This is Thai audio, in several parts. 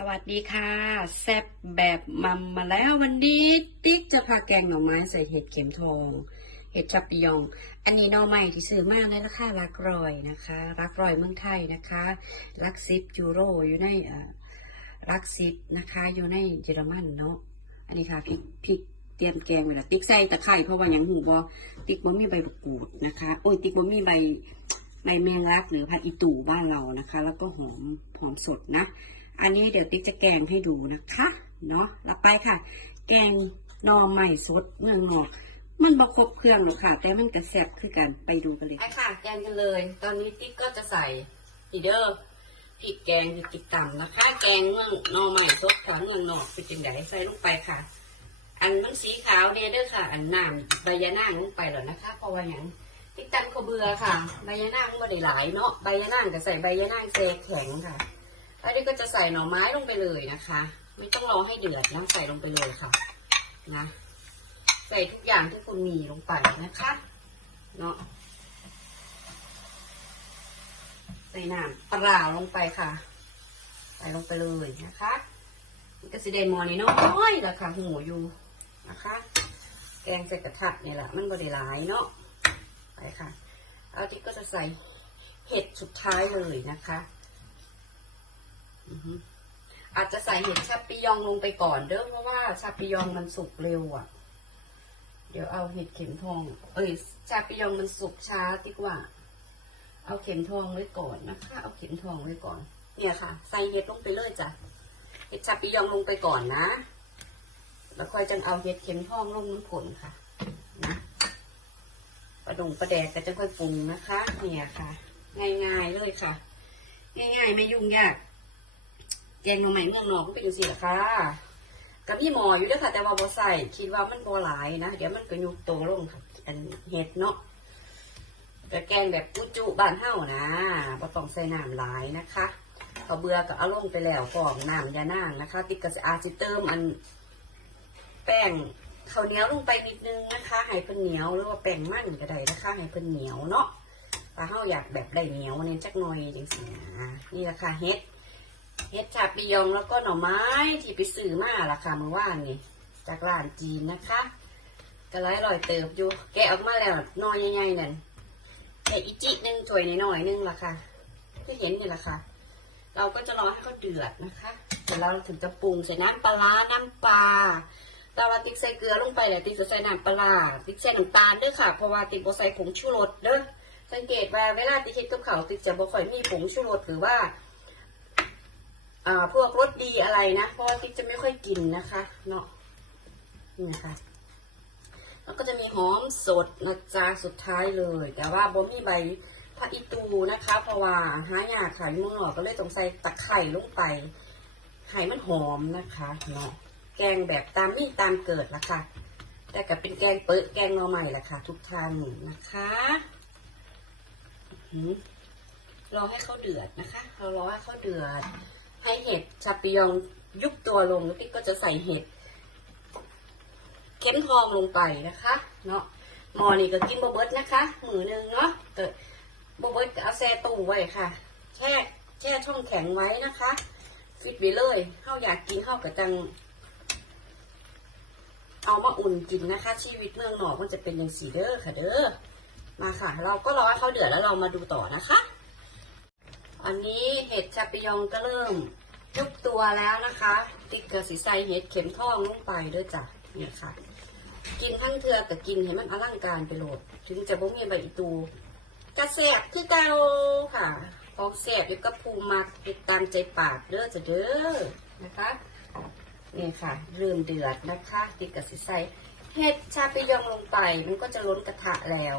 สวัสดีค่ะแซ่บแบบมัมมาแล้ววันนี้ติ๊กจะพาแกงหน่อไม้ใส่เห็ดเข็มทอง เห็ดชับปิยอง อันนี้หน่อไม้ที่ซื้อมาในราคาหลักรอยนะคะ รักรอยเมืองไทยนะคะรักซิปยูโรอยู่ในรักซิปนะคะอยู่ในเยอรมันเนาะอันนี้ค่ะพริกพริกเตรียมแกงไว้และติ๊กใส่ตะไคร้เพราะว่าอย่างหูบอติ๊กบ่มีใบมะกรูดนะคะ โอ้ยติ๊กบ่มีใบใบแมงลักหรือผักอีตู่บ้านเรานะคะ แล้วก็หอมหอมสดนะ อันนี้เดี๋ยวติ๊กจะแกงให้ดูนะคะเนาะรับไปค่ะ แกงนอใหม่สดเมืองนอก มันบะครบเครื่องหรอกค่ะ แต่มันกระแซ่บคือกันไปดูกันเลยค่ะ แกงกันเลย ตอนนี้ติ๊กก็จะใส่อีเดอร์พริกแกงคือติดต่ำนะคะ แกงเมืองนอใหม่สดค่ะเมืองนอกเป็นจังไดใส่ลงไปค่ะ อันมันสีขาวเนี่ยเด้อค่ะ อันน้ำใบยะนางลงไปแล้วนะคะเพราะว่าอย่างติ๊กตันเขาเบื่อค่ะ ใบยะนางมันไม่ได้หลายเนาะใบยะนางก็ใส่ใบยะนางแซ่แข็งค่ะ อันนี้ก็จะใส่หน่อไม้ลงไปเลยนะคะ ไม่ต้องรอให้เดือดนะใส่ลงไปเลยค่ะนะใส่ทุกอย่างที่คุณมีลงไปนะคะเนาะใส่น้ำปลาลงไปค่ะ ใส่ลงไปเลยนะคะมันก็สิได้หมอนี่น้อยละค่ะหูอยู่นะคะ แกงใส่กระทะเนี่ยแหละมันบริหลายเนาะไปค่ะเอาที่ก็จะใส่เห็ดสุดท้ายเลยนะคะ อาจจะใส่เห็ดชาปิยองลงไปก่อนเด้อเพราะว่าชาปิยองมันสุกเร็วอะ เดี๋ยวเอาเห็ดเข็มทอง เอ้ยชาปิยองมันสุกช้าดีกว่า เอาเข็มทองไว้ก่อนนะคะ เอาเข็มทองไว้ก่อน เนี่ยค่ะ ใส่เห็ดลงไปเลยจ้ะเห็ดชาปิยองลงไปก่อนนะ แล้วค่อยจังเอาเห็ดเข็มทองลงน้ำผลค่ะนะประดงประแดกก็จะค่อยปรุงนะคะ เนี่ยค่ะ ง่ายๆเลยค่ะ ง่ายๆไม่ยุ่งยาก แกงหน่อไม้เมืองนอกก็เป็นอยู่สิล่ะค่ะกับพี่หมออยู่เด้วยค่ะ แต่ว่าบ่ใส่คิดว่ามันบ่หลายนะเดี๋ยวมันก็ยุบโตลงค่ะ อันเห็ดเนาะแต่แกงแบบอุจุบ้านเฮ้านะบ่ต้องใส่น้ำหลายนะคะเขาเบื่อก็เอาลงไปแล้วกรอกน้ำยานางนะคะ ติดกับอาจจะเติมอัน แป้งข้าวเหนียวลงไปนิดนึงนะคะให้เพิ่นเหนียวหรือว่าแป้งมันก็ได้นะคะให้เพิ่นเหนียวเนาะถ้าเฮาอยากแบบได้เหนียวเนี่ยจักหน่อยจังซี่นะนี่แหละค่ะเฮ็ด เฮ็ดชาปิยองแล้วก็หน่อไม้ที่ไปซื้อมาราคาเมื่อวานนี่จากร้านจีนนะคะก็ร้อยลอยเติบอยู่ แกะออกมาแล้วน้อยใหญ่ๆนั่นแค่อีจิหนึ่งถ้วยน้อยๆนึงล่ะค่ะที่เห็นนี่แหละค่ะ เราก็จะรอให้เขาเดือดนะคะเดี๋ยวเราถึงจะปรุงใส่น้ำปลาน้ำปลาต่ว่าติ๊กใส่เกลือลงไปแหละติ๊กใส่น้ำปลาติ๊กใส่น้ำตาลด้วยค่ะเพราะว่าติ๊กใส่ผงชูรสเด้อสังเกตว่าเวลาติ๊กเฮ็ดกับเขาติ๊กจะบ่ค่อยมีผงชูรสหรือว่า พวกรสดีอะไรนะเพราะว่าติ๊กจะไม่ค่อยกินนะคะเนาะนี่นะคะแล้วก็จะมีหอมสดนะจ๊ะสุดท้ายเลย แต่ว่าบ่มีใบผักอีตูนะคะ เพราะว่าหายากขายเมืองนอกก็เลยต้องใส่ตะไคร่ลงไปให้มันหอมนะคะเนาะแกงแบบตามนี่ตามเกิดละค่ะแต่กับเป็นแกงเปิดแกงหน่อใหม่ละค่ะ ทุกท่านนะคะหือรอให้เขาเดือดนะคะ เรารอให้เขาเดือด ให้เห็ดชาปิยองยุบตัวลงแล้วพี่ก็จะใส่เห็ดเข็มทองลงไปนะคะ เนาะมอนี่ก็กินบะเบิดนะคะ มือหนึ่งเนาะเออบะเบิดเอาแช่ตู้ไว้ค่ะแช่แช่ช่องแข็งไว้นะคะฟิตไปเลยเข้าอยากกินเข้ากับจัง เอามาอุ่นกินนะคะ ชีวิตเมืองหนอกมันจะเป็นอย่างสีเด้อค่ะเด้อมาค่ะ เราก็รอให้เขาเดือดแล้วเรามาดูต่อนะคะ อันนี้เห็ดชาปิยองก็เริ่มยุบตัวแล้วนะคะติ๊กเกอร์สีใสเห็ดเข็มทองลงไปด้วยจ้ะเนี่ยค่ะ กินทั้งเทือแต่กินให้มันอลังการไปโหลด ถึงจะบ่มีใบอีตูกระแสบคือเก่าค่ะของแสบอยู่กับภูมักติดตามใจปากเด้อจะเด้อนะคะนี่ค่ะเริ่มเดือดนะคะติ๊กเกอร์สีใสเห็ดชาปิยองลงไปมันก็จะล้นกระทะแล้ว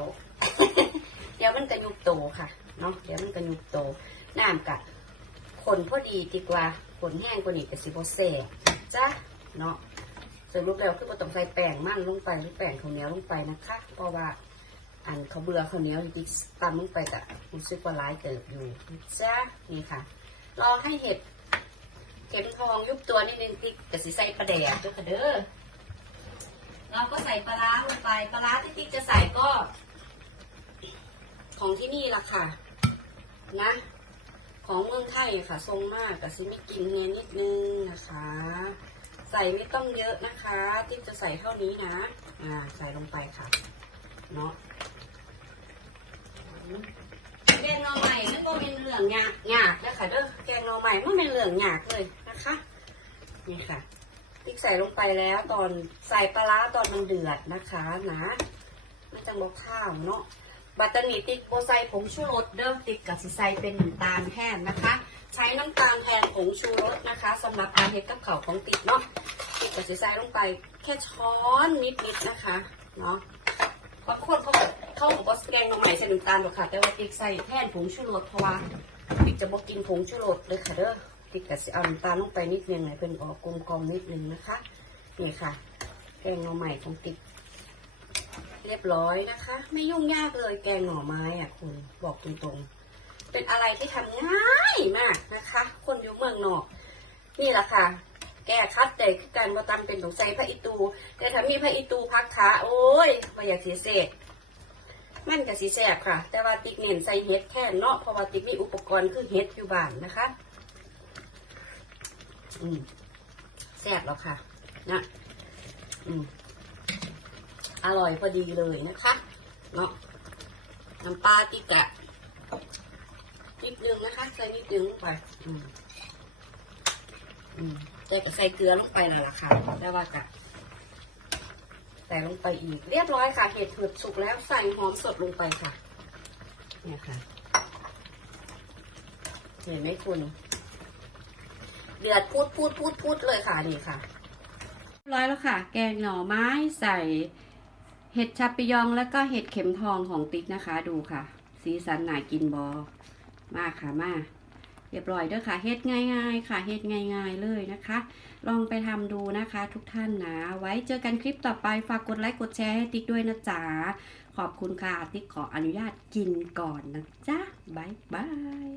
เดี๋ยวมันกระยุบโตค่ะเนาะเดี๋ยวมันกระยุบโต น้ำกะขนพอดีดีกว่าขนแห้งกว่านี้กับสิบแสบจ้ะเนาะสรุปแล้วคือบ่ต้องใส่แป้งมั่นลงไปหรือแป้งข้าวเหนียวลงไปนะคะ เพราะว่าอันเขาเบื่อข้าวเหนียวจริงๆตำลงไปกะรู้สึกว่าร้ายเกิดอยู่จ้ะนี่ค่ะ รอให้เห็ดเข็มทองยุบตัวนิดนึงติ๊กกับสิใส่ปลาแดกจ้าค่ะเด้อเราก็ใส่ปลาร้าลงไปปลาร้าที่ติ๊กจะใส่ก็ ของที่นี่ล่ะค่ะ นะ ของเมืองไทยค่ะ ทรงมากแต่ซิไม่กินเนียนิดนึงนะคะ ใส่ไม่ต้องเยอะนะคะ ติ๊กจะใส่เท่านี้นะ อ่า ใส่ลงไปค่ะ เนาะแกงหน่อใหม่นั่นก็เป็นเหลืองหยากหยากนะคะเด้อแกงหน่อใหม่มันเป็นเหลืองหยากเลยนะคะ นี่ค่ะ ติ๊กใส่ลงไปแล้วตอนใส่ปลาร้าตอนมันเดือดนะคะนะไม่ต้องบอกข้าวเนาะ บัตเตานีติ๊กโบใส่ผงชูรสเด้อติ๊กกับสิใส่เป็นน้ำตาลแทนนะคะ ใช้น้ำตาลแทนผงชูรสนะคะสำหรับการเฮ็ดกับข้าของติ๊กเนาะติ๊กกับสิใส่ลงไปแค่ช้อนนิดๆนะคะเนาะบางคนเขาบอเขาบอกว่าแกงหน่อไม้ใส่น้ำตาลหรอกค่ะ แต่ว่าติ๊กใส่แทนผงชูรสเพราะว่าติ๊กจะบอกกินผงชูรสเลยค่ะเด้อติดกับสิเอาน้ำตาลลงไปนิดนึงให้เป็นออกกลมกลมๆนิดนึงนะคะนี่ค่ะแกงหน่อไม้ของติ๊ก เรียบร้อยนะคะ ไม่ยุ่งยากเลยแกงหน่อไม้อะคุณบอกตรงๆ เป็นอะไรที่ทำง่ายมากนะคะ คนอยู่เมืองนอก นี่แหละค่ะ แกคัดแต่คือการมาตำเป็นต้องใส่พระอิตู แต่ถ้ามีพระอิตูพักขาโอ้ยมาอยากเสียเศษมันกับสีแสบค่ะ แต่ว่าติ๊กเน้นใส่เห็ดแค่เนาะเพราะว่าติ๊กมีอุปกรณ์คือเห็ดอยู่บ้านนะคะ อืมแซ่บแล้วค่ะนะอืม อร่อยพอดีเลยนะคะเนาะน้ำปลาติ๊กะนิดนึงนะคะ ใส่นิดนึงลงไปอืมอืมแต่ก็ใส่เกลือลงไปแล้วล่ะค่ะแต่ว่ากะใส่ลงไปอีก เรียบร้อยค่ะ เห็ดเผือกสุกแล้วใส่หอมสดลงไปค่ะ เนี่ยค่ะ เห็นไหมคุณเดือดพูดพูดพูดพูดเลยค่ะนี่ค่ะ ร้อยแล้วค่ะ แกงหน่อไม้ใส่ เห็ดชาปิยองแล้วก็เห็ดเข็มทองของติ๊กนะคะ ดูค่ะ สีสันหนากินบอมากค่ะมาเรียบร้อยเด้อค่ะเฮ็ดง่าย ๆ ค่ะเฮ็ดง่าย ๆ เลยนะคะ ลองไปทำดูนะคะ ทุกท่านนะ ไว้เจอกันคลิปต่อไปฝากกดไลค์กดแชร์ให้ติ๊กด้วยนะจ๊ะขอบคุณค่ะติ๊กขออนุญาตกินก่อนนะจ๊ะบายบาย